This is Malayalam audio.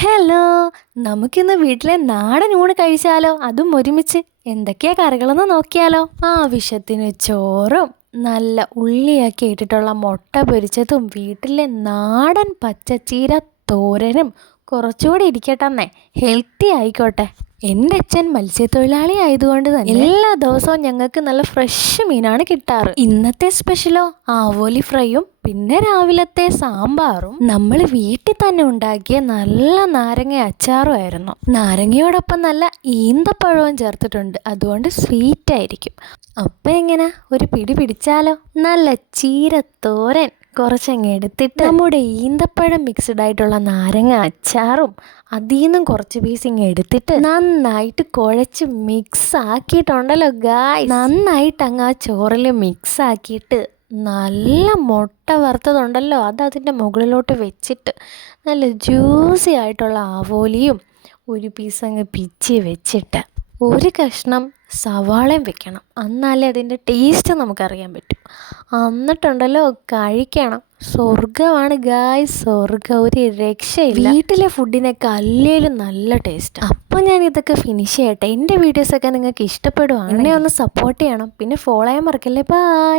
ഹലോ, നമുക്കിന്ന് വീട്ടിലെ നാടൻ ഊണ് കഴിച്ചാലോ? അതും ഒരുമിച്ച്. എന്തൊക്കെയാ കറികളെന്ന് നോക്കിയാലോ? ആവശ്യത്തിന് ചോറും നല്ല ഉള്ളിയൊക്കെ ഇട്ടിട്ടുള്ള മുട്ട പൊരിച്ചതും വീട്ടിലെ നാടൻ പച്ചച്ചീര തോരനും കുറച്ചുകൂടി ഇരിക്കട്ടെന്നേ, ഹെൽത്തി ആയിക്കോട്ടെ. എൻ്റെ അച്ഛൻ മത്സ്യത്തൊഴിലാളി ആയതുകൊണ്ട് തന്നെ എല്ലാ ദിവസവും ഞങ്ങൾക്ക് നല്ല ഫ്രഷ് മീനാണ് കിട്ടാറ്. ഇന്നത്തെ സ്പെഷ്യലോ ആവോലി ഫ്രൈയും പിന്നെ രാവിലത്തെ സാമ്പാറും നമ്മൾ വീട്ടിൽ തന്നെ ഉണ്ടാക്കിയ നല്ല നാരങ്ങ അച്ചാറും ആയിരുന്നു. നാരങ്ങയോടൊപ്പം നല്ല ഈന്തപ്പഴവും ചേർത്തിട്ടുണ്ട്, അതുകൊണ്ട് സ്വീറ്റ് ആയിരിക്കും. അപ്പം എങ്ങനെ, ഒരു പിടി പിടിച്ചാലോ? നല്ല ചീരത്തോരൻ കുറച്ചങ്ങ് എടുത്തിട്ട് നമ്മുടെ ഈന്തപ്പഴം മിക്സ്ഡ് ആയിട്ടുള്ള നാരങ്ങ അച്ചാറും അതിൽ നിന്നും കുറച്ച് പീസ് ഇങ്ങ് എടുത്തിട്ട് നന്നായിട്ട് കുഴച്ച് മിക്സ് ആക്കിയിട്ടുണ്ടല്ലോ ഗായ്സ്. നന്നായിട്ട് അങ്ങ് ആ ചോറിൽ മിക്സ് ആക്കിയിട്ട് നല്ല മുട്ട വറുത്തതുണ്ടല്ലോ, അത് അതിൻ്റെ മുകളിലോട്ട് വെച്ചിട്ട് നല്ല ജ്യൂസി ആയിട്ടുള്ള ആവോലിയും ഒരു പീസ് അങ്ങ് പിച്ചി വെച്ചിട്ട് ഒരു കഷ്ണം സവാളയും വെക്കണം. എന്നാലേ അതിൻ്റെ ടേസ്റ്റ് നമുക്കറിയാൻ പറ്റും. എന്നിട്ടുണ്ടല്ലോ കഴിക്കണം. സ്വർഗമാണ് ഗായ്സ്, സ്വർഗം, ഒരു രക്ഷയില്ല. വീട്ടിലെ ഫുഡിനൊക്കെ അല്ലേലും നല്ല ടേസ്റ്റ്. അപ്പോൾ ഞാൻ ഇതൊക്കെ ഫിനിഷ് ചെയ്യട്ടെ. എൻ്റെ വീഡിയോസൊക്കെ നിങ്ങൾക്ക് ഇഷ്ടപ്പെടുവാണ്, എന്നെ ഒന്ന് സപ്പോർട്ട് ചെയ്യണം. പിന്നെ ഫോളോ ചെയ്യാൻ മറക്കല്ലേ. ബൈ.